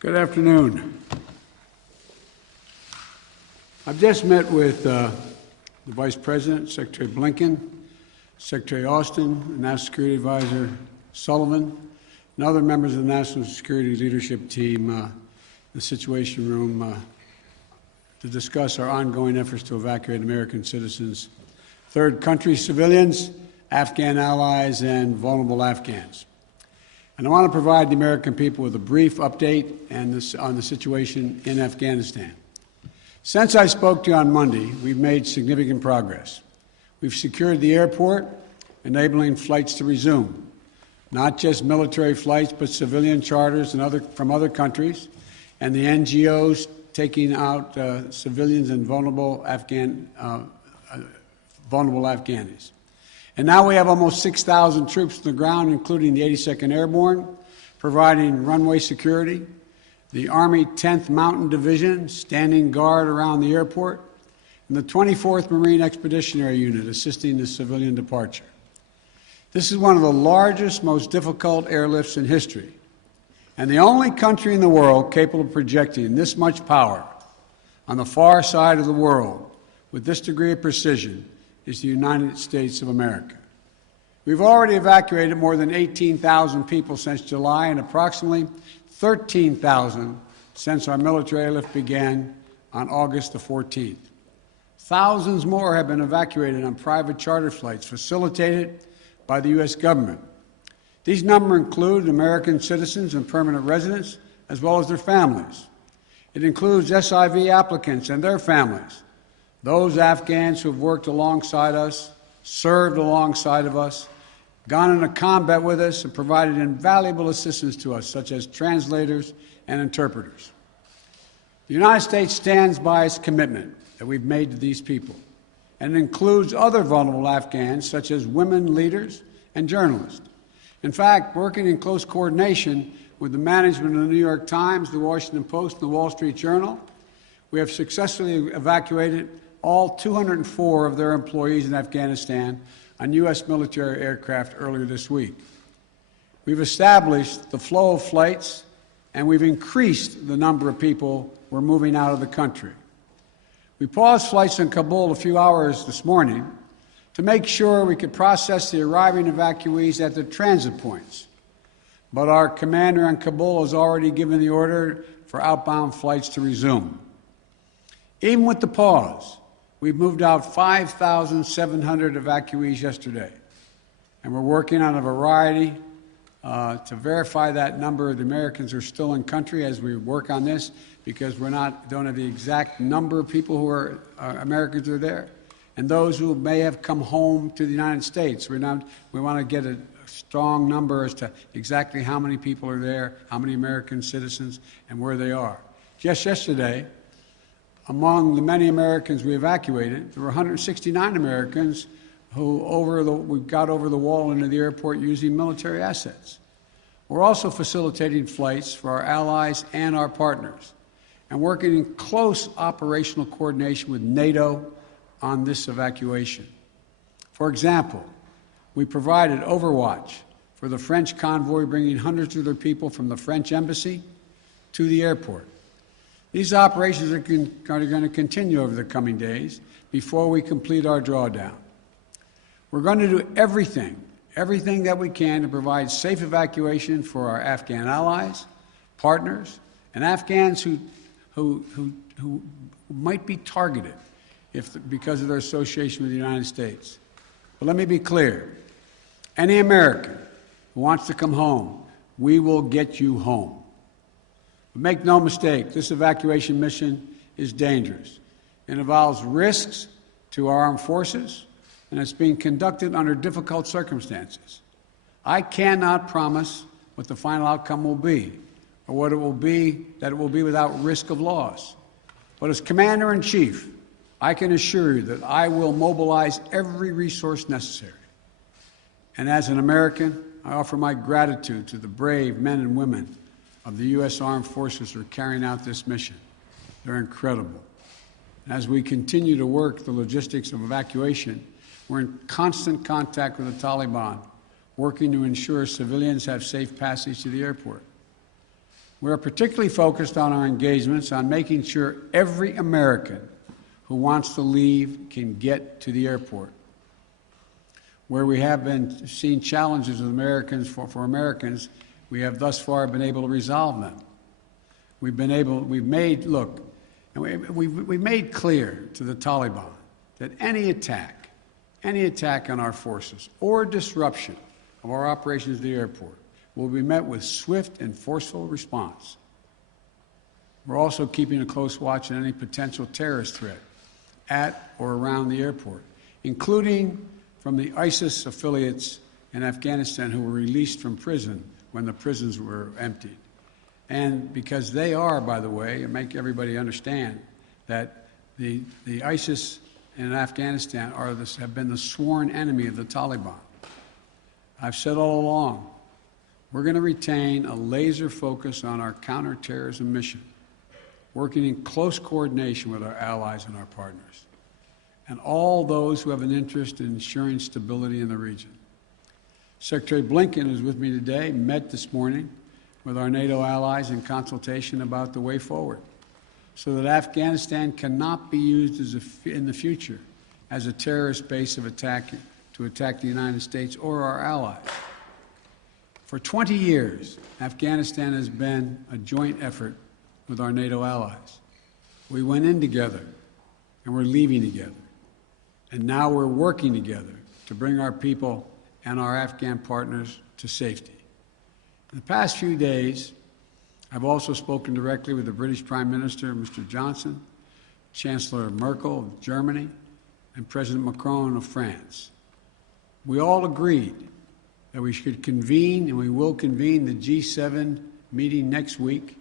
Good afternoon. I've just met with the Vice President, Secretary Blinken, Secretary Austin, the National Security Advisor Sullivan, and other members of the National Security Leadership Team in the Situation Room to discuss our ongoing efforts to evacuate American citizens, third country civilians, Afghan allies, and vulnerable Afghans. And I want to provide the American people with a brief update on the situation in Afghanistan. Since I spoke to you on Monday, we've made significant progress. We've secured the airport, enabling flights to resume, not just military flights, but civilian charters from other countries, and the NGOs taking out civilians and vulnerable Afghanis. And now we have almost 6,000 troops on the ground, including the 82nd Airborne, providing runway security, the Army 10th Mountain Division standing guard around the airport, and the 24th Marine Expeditionary Unit assisting the civilian departure. This is one of the largest, most difficult airlifts in history, and the only country in the world capable of projecting this much power on the far side of the world with this degree of precision is the United States of America. We've already evacuated more than 18,000 people since July and approximately 13,000 since our military airlift began on August the 14th. Thousands more have been evacuated on private charter flights facilitated by the U.S. government. These numbers include American citizens and permanent residents, as well as their families. It includes SIV applicants and their families, those Afghans who have worked alongside us, served alongside of us, gone into combat with us, and provided invaluable assistance to us, such as translators and interpreters. The United States stands by its commitment that we've made to these people, and it includes other vulnerable Afghans, such as women leaders and journalists. In fact, working in close coordination with the management of the New York Times, the Washington Post, and the Wall Street Journal, we have successfully evacuated all 204 of their employees in Afghanistan on U.S. military aircraft earlier this week. We've established the flow of flights, and we've increased the number of people we're moving out of the country. We paused flights in Kabul a few hours this morning to make sure we could process the arriving evacuees at the transit points. But our commander in Kabul has already given the order for outbound flights to resume. Even with the pause, we've moved out 5,700 evacuees yesterday, and we're working on a variety to verify that number of the Americans who are still in country as we work on this, because don't have the exact number of people who are Americans who are there, and those who may have come home to the United States. We want to get a strong number as to exactly how many people are there, how many American citizens, and where they are. Just yesterday, among the many Americans we evacuated, there were 169 Americans who we got over the wall into the airport using military assets. We're also facilitating flights for our allies and our partners, and working in close operational coordination with NATO on this evacuation. For example, we provided overwatch for the French convoy bringing hundreds of their people from the French embassy to the airport. These operations are going to continue over the coming days before we complete our drawdown. We're going to do everything that we can to provide safe evacuation for our Afghan allies, partners, and Afghans who might be targeted because of their association with the United States. But let me be clear. Any American who wants to come home, we will get you home. But make no mistake, this evacuation mission is dangerous. It involves risks to our armed forces, and it's being conducted under difficult circumstances. I cannot promise what the final outcome will be, or what it will be, that it will be without risk of loss. But as Commander-in-Chief, I can assure you that I will mobilize every resource necessary. And as an American, I offer my gratitude to the brave men and women of the U.S. Armed Forces who are carrying out this mission. They're incredible. And as we continue to work the logistics of evacuation, we're in constant contact with the Taliban, working to ensure civilians have safe passage to the airport. We are particularly focused on our engagements on making sure every American who wants to leave can get to the airport. Where we have been seeing challenges with Americans for Americans, we have thus far been able to resolve them. We've made clear to the Taliban that any attack on our forces or disruption of our operations at the airport will be met with swift and forceful response. We're also keeping a close watch on any potential terrorist threat at or around the airport, including from the ISIS affiliates in Afghanistan who were released from prison when the prisons were emptied. And because they are, by the way, and make everybody understand that the ISIS in Afghanistan have been the sworn enemy of the Taliban. I've said all along, we're going to retain a laser focus on our counterterrorism mission, working in close coordination with our allies and our partners, and all those who have an interest in ensuring stability in the region. Secretary Blinken, who's with me today, met this morning with our NATO allies in consultation about the way forward, so that Afghanistan cannot be used in the future as a terrorist base to attack the United States or our allies. For 20 years, Afghanistan has been a joint effort with our NATO allies. We went in together, and we're leaving together. And now we're working together to bring our people and our Afghan partners to safety. In the past few days, I've also spoken directly with the British Prime Minister, Mr. Johnson, Chancellor Merkel of Germany, and President Macron of France. We all agreed that we should convene, and we will convene, the G7 meeting next week,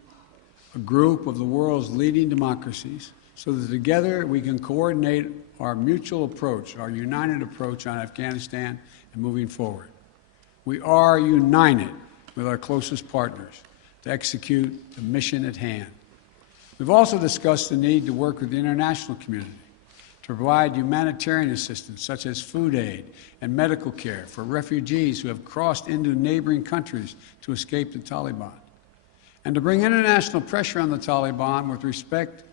a group of the world's leading democracies, so that together we can coordinate our mutual approach, our united approach on Afghanistan and moving forward. We are united with our closest partners to execute the mission at hand. We've also discussed the need to work with the international community to provide humanitarian assistance, such as food aid and medical care for refugees who have crossed into neighboring countries to escape the Taliban, and to bring international pressure on the Taliban with respect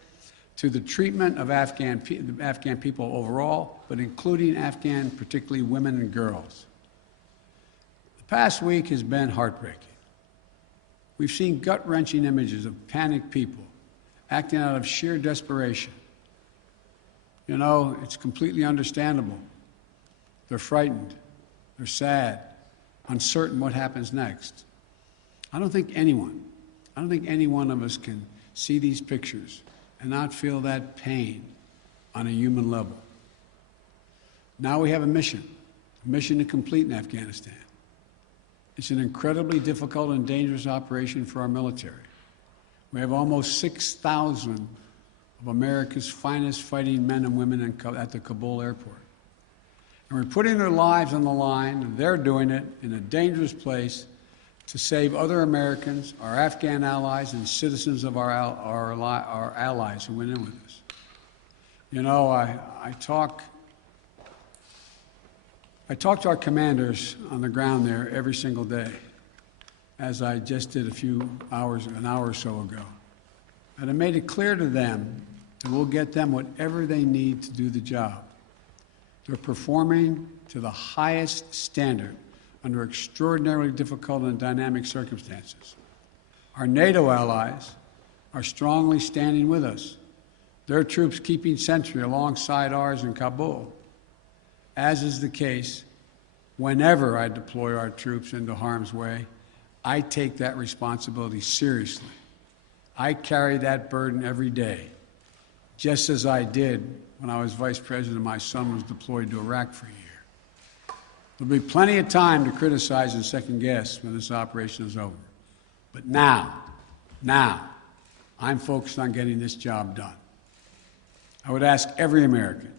to the treatment of Afghan people overall, but including Afghan, particularly women and girls. The past week has been heartbreaking. We've seen gut-wrenching images of panicked people acting out of sheer desperation. You know, it's completely understandable. They're frightened, they're sad, uncertain what happens next. I don't think any one of us can see these pictures and not feel that pain on a human level. Now we have a mission to complete in Afghanistan. It's an incredibly difficult and dangerous operation for our military. We have almost 6,000 of America's finest fighting men and women at the Kabul airport. And we're putting their lives on the line, and they're doing it in a dangerous place to save other Americans, our Afghan allies, and citizens of our allies who went in with us. You know, I talk to our commanders on the ground there every single day, as I just did an hour or so ago. And I made it clear to them that we'll get them whatever they need to do the job. They're performing to the highest standard under extraordinarily difficult and dynamic circumstances. Our NATO allies are strongly standing with us, their troops keeping sentry alongside ours in Kabul, as is the case whenever I deploy our troops into harm's way. I take that responsibility seriously. I carry that burden every day, just as I did when I was vice president and my son was deployed to Iraq for a year. There'll be plenty of time to criticize and second guess when this operation is over. But now, I'm focused on getting this job done. I would ask every American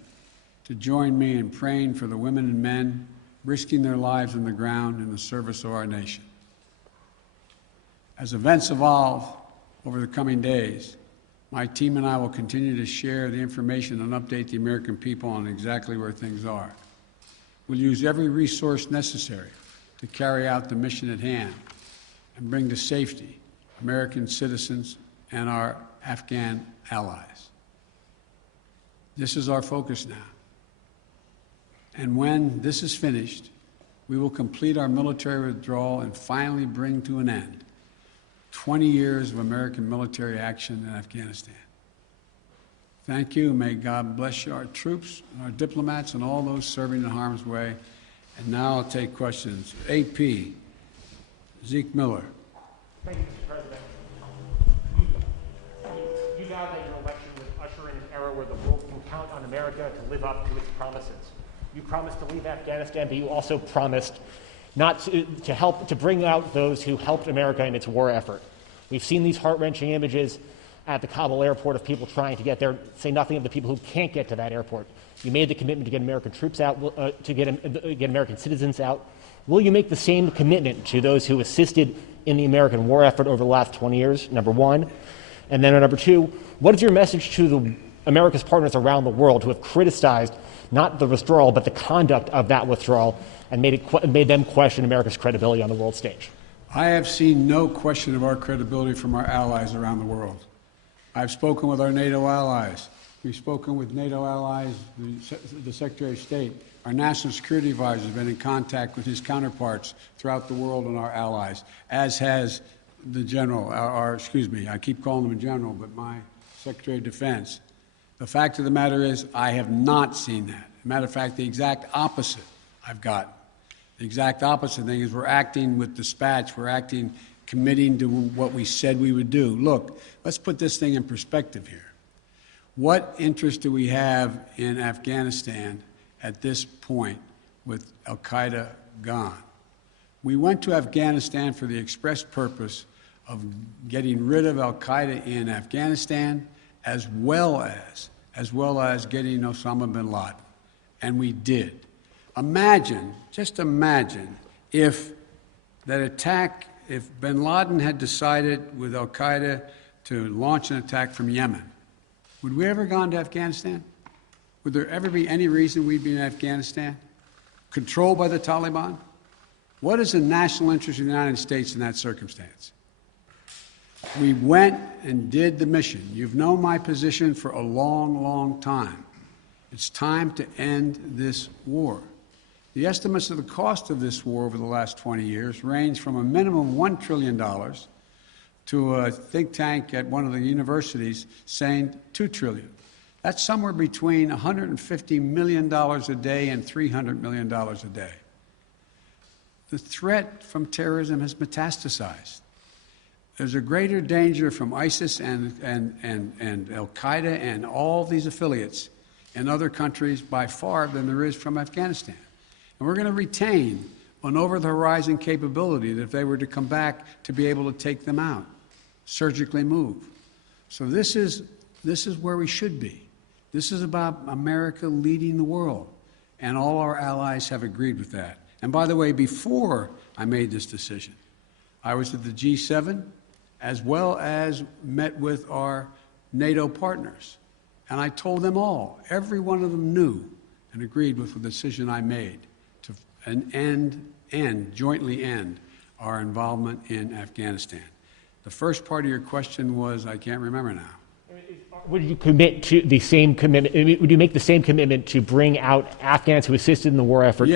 to join me in praying for the women and men risking their lives on the ground in the service of our nation. As events evolve over the coming days, my team and I will continue to share the information and update the American people on exactly where things are. We'll use every resource necessary to carry out the mission at hand and bring to safety American citizens and our Afghan allies. This is our focus now. And when this is finished, we will complete our military withdrawal and finally bring to an end 20 years of American military action in Afghanistan. Thank you. May God bless you, our troops, our diplomats, and all those serving in harm's way. And now I'll take questions. AP, Zeke Miller. Thank you, Mr. President. You vowed that your election would usher in an era where the world can count on America to live up to its promises. You promised to leave Afghanistan, but you also promised not to help to bring out those who helped America in its war effort. We've seen these heart-wrenching images at the Kabul airport of people trying to get there, say nothing of the people who can't get to that airport. You made the commitment to get American troops out, to get American citizens out. Will you make the same commitment to those who assisted in the American war effort over the last 20 years, number one? And then number two, what is your message to America's partners around the world who have criticized not the withdrawal, but the conduct of that withdrawal and made them question America's credibility on the world stage? I have seen no question of our credibility from our allies around the world. I've spoken with our NATO allies. We've spoken with NATO allies, the Secretary of State. Our national security advisor has been in contact with his counterparts throughout the world and our allies, as has the general, I keep calling him a general, but my Secretary of Defense. The fact of the matter is, I have not seen that. Matter of fact, the exact opposite I've gotten. The exact opposite thing is we're acting with dispatch. We're acting, committing to what we said we would do. Look, let's put this thing in perspective here. What interest do we have in Afghanistan at this point with al-Qaeda gone? We went to Afghanistan for the express purpose of getting rid of al-Qaeda in Afghanistan, as well as getting Osama bin Laden. And we did. Imagine, just imagine, if that attack, if bin Laden had decided with al-Qaeda to launch an attack from Yemen, would we ever gone to Afghanistan? Would there ever be any reason we'd be in Afghanistan? Controlled by the Taliban? What is the national interest of the United States in that circumstance? We went and did the mission. You've known my position for a long, long time. It's time to end this war. The estimates of the cost of this war over the last 20 years range from a minimum of $1 trillion to a think tank at one of the universities saying $2 trillion. That's somewhere between $150 million a day and $300 million a day. The threat from terrorism has metastasized. There's a greater danger from ISIS and al-Qaeda and all these affiliates in other countries by far than there is from Afghanistan. And we're going to retain an over-the-horizon capability that if they were to come back to be able to take them out, surgically move. So this is where we should be. This is about America leading the world, and all our allies have agreed with that. And by the way, before I made this decision, I was at the G7 as well as met with our NATO partners. And I told them all, every one of them knew and agreed with the decision I made to jointly end our involvement in Afghanistan. The first part of your question was, I can't remember now. Would you commit to the same commitment? Would you make the same commitment to bring out Afghans who assisted in the war effort?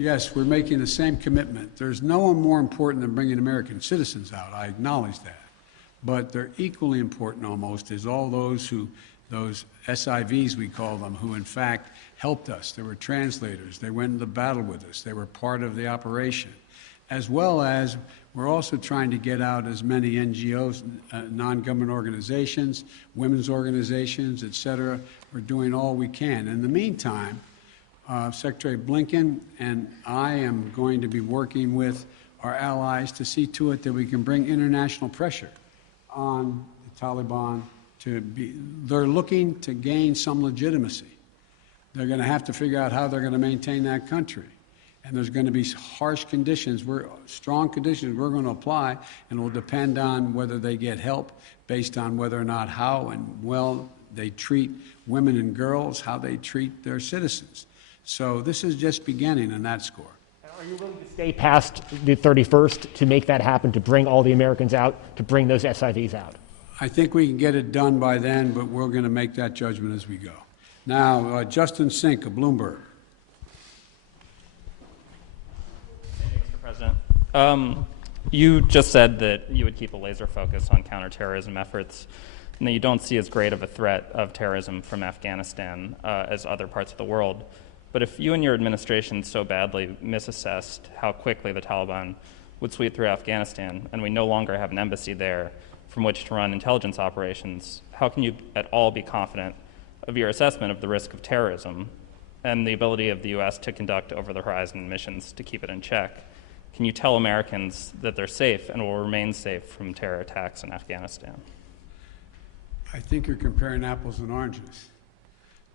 Yes, we're making the same commitment. There's no one more important than bringing American citizens out. I acknowledge that. But they're equally important almost is all those SIVs, we call them, who in fact helped us. They were translators. They went into battle with us. They were part of the operation. As well as we're also trying to get out as many NGOs, non-government organizations, women's organizations, et cetera. We're doing all we can. In the meantime, Secretary Blinken and I am going to be working with our allies to see to it that we can bring international pressure on the Taliban they're looking to gain some legitimacy. They're going to have to figure out how they're going to maintain that country. And there's going to be harsh conditions, strong conditions we're going to apply, and it will depend on whether they get help based on whether or not how and well they treat women and girls, how they treat their citizens. So this is just beginning on that score. And Are you willing to stay past the 31st to make that happen, to bring all the Americans out, to bring those SIVs out? I think we can get it done by then, but we're going to make that judgment as we go. Now, Justin Sink of Bloomberg. Thank you, Mr. President. You just said that you would keep a laser focus on counterterrorism efforts and that you don't see as great of a threat of terrorism from Afghanistan as other parts of the world. But if you and your administration so badly misassessed how quickly the Taliban would sweep through Afghanistan, and we no longer have an embassy there from which to run intelligence operations, how can you at all be confident of your assessment of the risk of terrorism and the ability of the U.S. to conduct over-the-horizon missions to keep it in check? Can you tell Americans that they're safe and will remain safe from terror attacks in Afghanistan? I think you're comparing apples and oranges.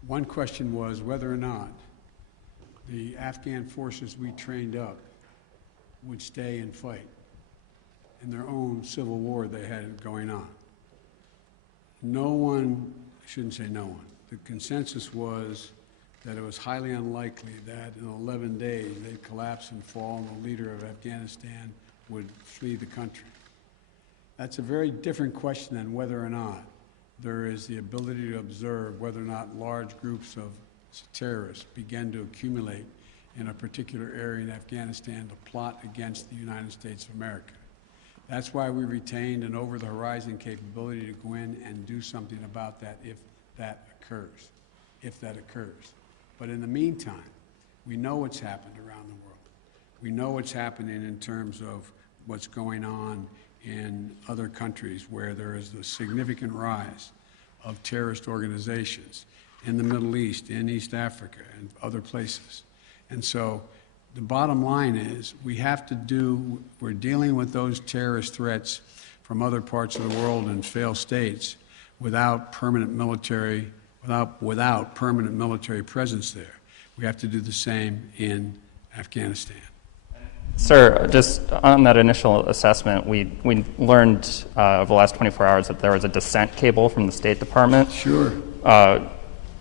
One question was whether or not the Afghan forces we trained up would stay and fight in their own civil war they had going on. No one, I shouldn't say no one, the consensus was that it was highly unlikely that in 11 days they'd collapse and fall and the leader of Afghanistan would flee the country. That's a very different question than whether or not there is the ability to observe whether or not large groups of terrorists begin to accumulate in a particular area in Afghanistan to plot against the United States of America. That's why we retained an over-the-horizon capability to go in and do something about that if that occurs. But in the meantime, we know what's happened around the world. We know what's happening in terms of what's going on in other countries where there is a significant rise of terrorist organizations in the Middle East, in East Africa, and other places. And so the bottom line is we're dealing with those terrorist threats from other parts of the world and failed states without permanent military presence there. We have to do the same in Afghanistan. Sir, just on that initial assessment, we learned over the last 24 hours that there was a dissent cable from the State Department. Sure.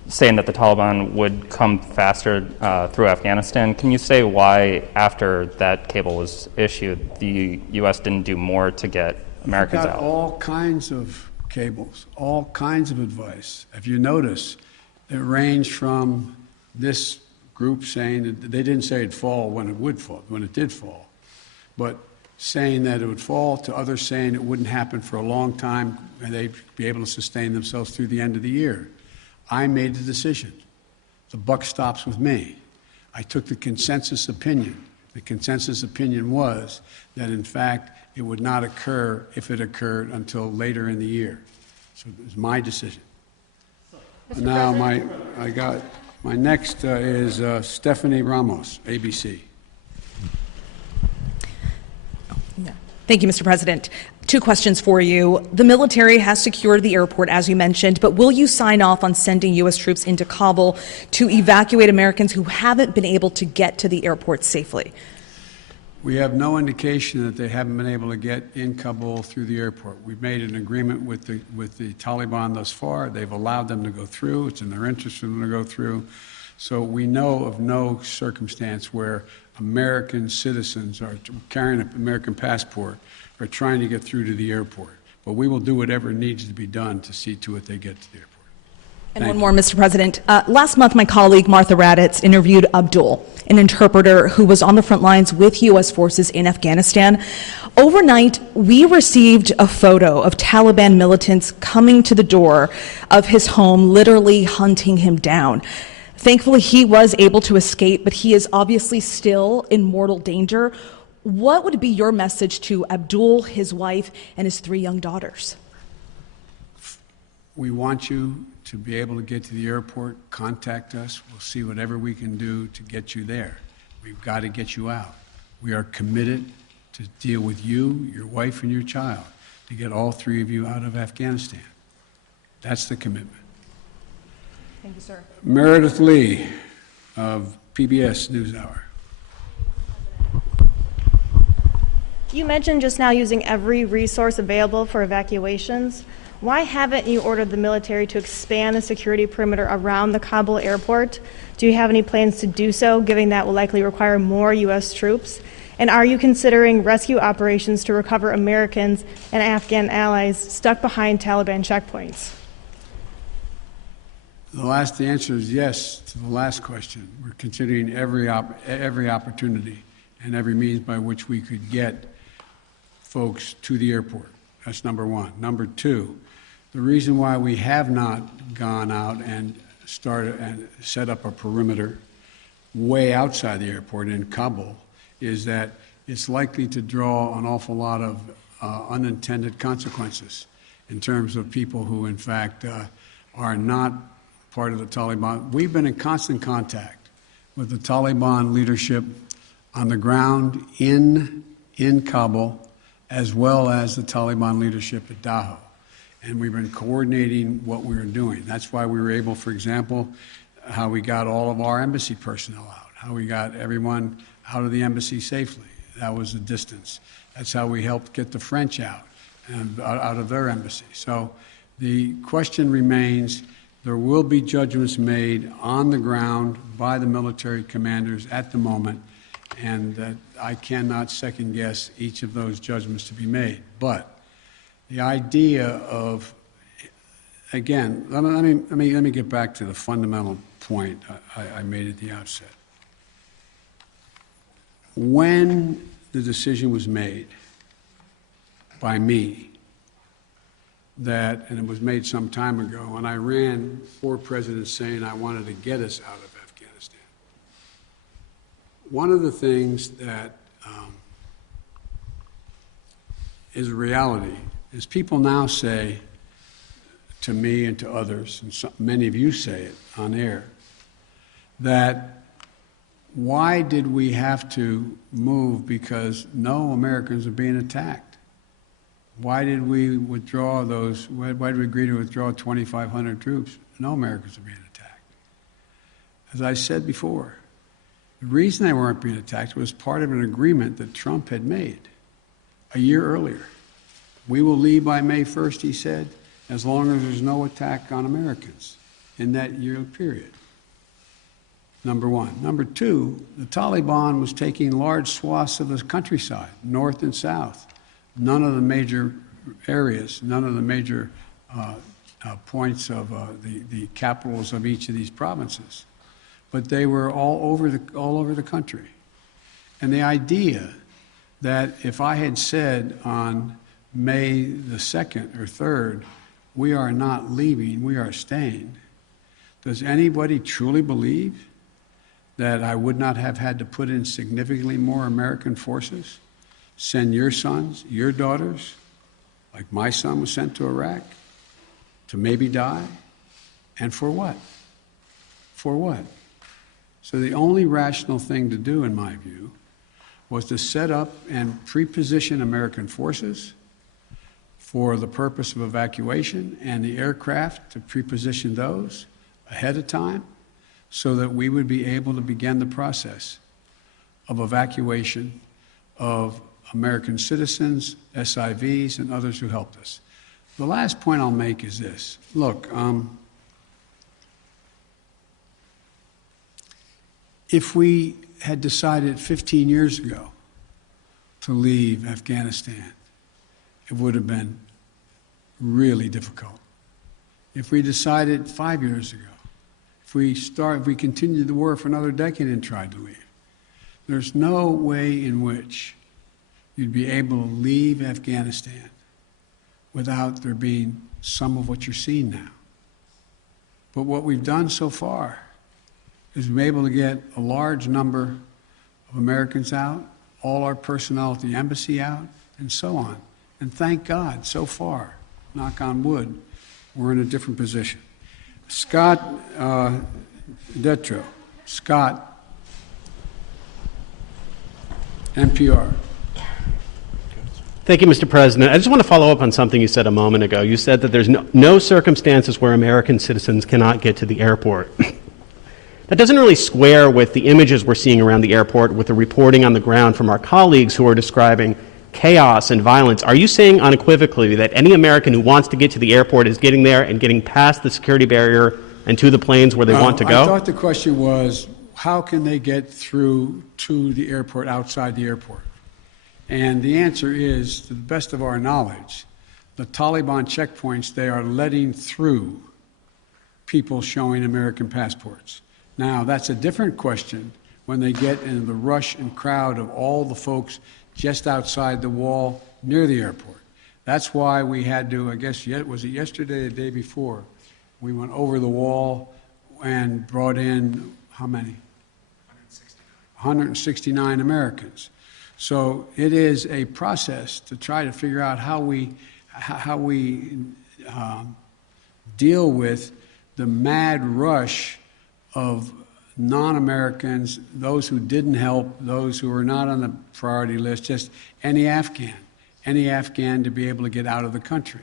Saying that the Taliban would come faster through Afghanistan. Can you say why, after that cable was issued, the U.S. didn't do more to get Americans out? All kinds of cables, all kinds of advice. If you notice, it ranged from this group saying that they didn't say it'd fall when it would fall, when it did fall, but saying that it would fall, to others saying it wouldn't happen for a long time and they'd be able to sustain themselves through the end of the year. I made the decision. The buck stops with me. I took the consensus opinion. The consensus opinion was that, in fact, it would not occur, if it occurred, until later in the year. So it was my decision. Now, my next is Stephanie Ramos, ABC. Thank you, Mr. President. Two questions for you. The military has secured the airport, as you mentioned, but will you sign off on sending U.S. troops into Kabul to evacuate Americans who haven't been able to get to the airport safely? We have no indication that they haven't been able to get in Kabul through the airport. We've made an agreement with the Taliban thus far. They've allowed them to go through. It's in their interest for them to go through. So we know of no circumstance where American citizens are carrying an American passport are trying to get through to the airport. But we will do whatever needs to be done to see to it they get to the airport. And one more, Mr. President. Last month, my colleague Martha Raddatz interviewed Abdul, an interpreter who was on the front lines with U.S. forces in Afghanistan. Overnight, we received a photo of Taliban militants coming to the door of his home, literally hunting him down. Thankfully, he was able to escape, but he is obviously still in mortal danger. What would be your message to Abdul, his wife, and his 3 young daughters? We want you to be able to get to the airport. Contact us. We'll see whatever we can do to get you there. We've got to get you out. We are committed to deal with you, your wife, and your child, to get all 3 of you out of Afghanistan. That's the commitment. Thank you, sir. Meredith Lee of PBS NewsHour. You mentioned just now using every resource available for evacuations. Why haven't you ordered the military to expand the security perimeter around the Kabul airport? Do you have any plans to do so, given that will likely require more U.S. troops? And are you considering rescue operations to recover Americans and Afghan allies stuck behind Taliban checkpoints? The answer is yes to the last question. We're considering every opportunity and every means by which we could get folks to the airport. That's number one. Number two, the reason why we have not gone out and started and set up a perimeter way outside the airport in Kabul is that it's likely to draw an awful lot of unintended consequences in terms of people who, in fact, are not part of the Taliban. We've been in constant contact with the Taliban leadership on the ground in Kabul, as well as the Taliban leadership at Dahou. And we've been coordinating what we were doing. That's why we were able, for example, how we got all of our embassy personnel out, how we got everyone out of the embassy safely. That was the distance. That's how we helped get the French out and out of their embassy. So the question remains, there will be judgments made on the ground by the military commanders at the moment, and that I cannot second guess each of those judgments to be made. But the idea of, again, let me get back to the fundamental point I made at the outset. When the decision was made by me that, and it was made some time ago, and I ran 4 presidents saying I wanted to get us out of Afghanistan. One of the things that is a reality is people now say to me and to others, and many of you say it on air, that why did we have to move because no Americans are being attacked? Why did we withdraw those, why did we agree to withdraw 2,500 troops? No Americans are being attacked. As I said before, the reason they weren't being attacked was part of an agreement that Trump had made a year earlier. We will leave by May 1st, he said, as long as there's no attack on Americans in that year period. Number one. Number two, the Taliban was taking large swaths of the countryside, north and south. None of the major areas, none of the major points of the capitals of each of these provinces. But they were all over the country. And the idea that if I had said on May the 2nd or 3rd, we are not leaving, we are staying, does anybody truly believe that I would not have had to put in significantly more American forces, send your sons, your daughters, like my son was sent to Iraq, to maybe die? And for what? For what? So the only rational thing to do, in my view, was to set up and pre-position American forces for the purpose of evacuation, and the aircraft to pre-position those ahead of time so that we would be able to begin the process of evacuation of American citizens, SIVs, and others who helped us. The last point I'll make is this. Look, if we had decided 15 years ago to leave Afghanistan, it would have been really difficult. If we decided 5 years ago, if we continued the war for another decade and tried to leave, there's no way in which you'd be able to leave Afghanistan without there being some of what you're seeing now. But what we've done so far is we've been able to get a large number of Americans out, all our personnel at the embassy out, and so on. And thank God, so far, knock on wood, we're in a different position. Scott Detrow. Scott, NPR. Thank you, Mr. President. I just want to follow up on something you said a moment ago. You said that there's no circumstances where American citizens cannot get to the airport. That doesn't really square with the images we're seeing around the airport, with the reporting on the ground from our colleagues who are describing chaos and violence. Are you saying unequivocally that any American who wants to get to the airport is getting there and getting past the security barrier and to the planes where they want to go? I thought the question was, how can they get through to the airport outside the airport? And the answer is, to the best of our knowledge, the Taliban checkpoints, they are letting through people showing American passports. Now, that's a different question when they get into the rush and crowd of all the folks just outside the wall near the airport. That's why we had to, I guess, was it yesterday or the day before, we went over the wall and brought in, how many? 169 Americans. So it is a process to try to figure out how we deal with the mad rush of non-Americans, those who didn't help, those who were not on the priority list, just any Afghan to be able to get out of the country.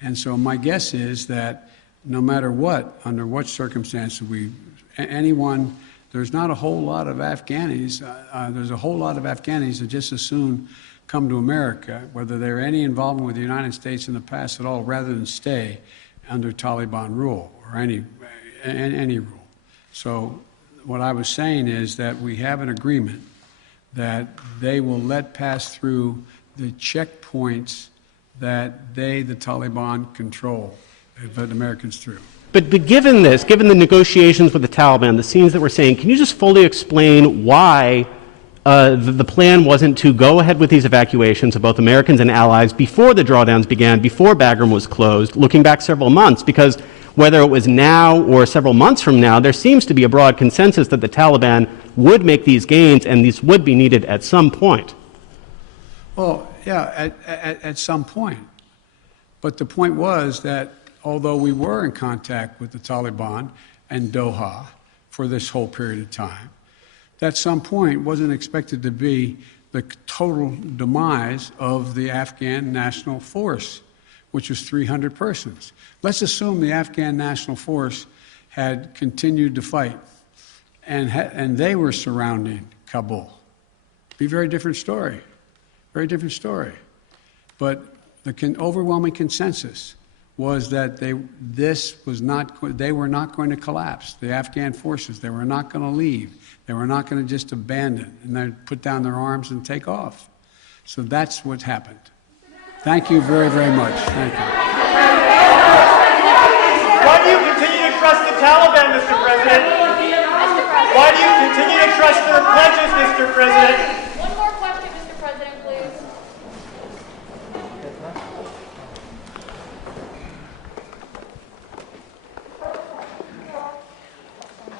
And so my guess is that no matter what, under what circumstances there's not a whole lot of Afghanis, there's a whole lot of Afghanis that just as soon come to America, whether they're any involvement with the United States in the past at all, rather than stay under Taliban rule or any rule. So what I was saying is that we have an agreement that they will let pass through the checkpoints that the Taliban control, let Americans through. But given this, given the negotiations with the Taliban, the scenes that we're seeing, can you just fully explain why the plan wasn't to go ahead with these evacuations of both Americans and allies before the drawdowns began, before Bagram was closed, looking back several months? Because whether it was now or several months from now, there seems to be a broad consensus that the Taliban would make these gains and these would be needed at some point. Well, yeah, at some point. But the point was that although we were in contact with the Taliban and Doha for this whole period of time, at some point wasn't expected to be the total demise of the Afghan National Force, which was 300 persons. Let's assume the Afghan National Force had continued to fight and they were surrounding Kabul. Be a very different story. Very different story. But the overwhelming consensus was that they were not going to collapse. The Afghan forces, they were not going to leave. They were not going to just abandon and then put down their arms and take off. So that's what happened. Thank you very, very much. Thank you. Why do you continue to trust the Taliban, Mr. President? Why do you continue to trust their pledges, Mr. President?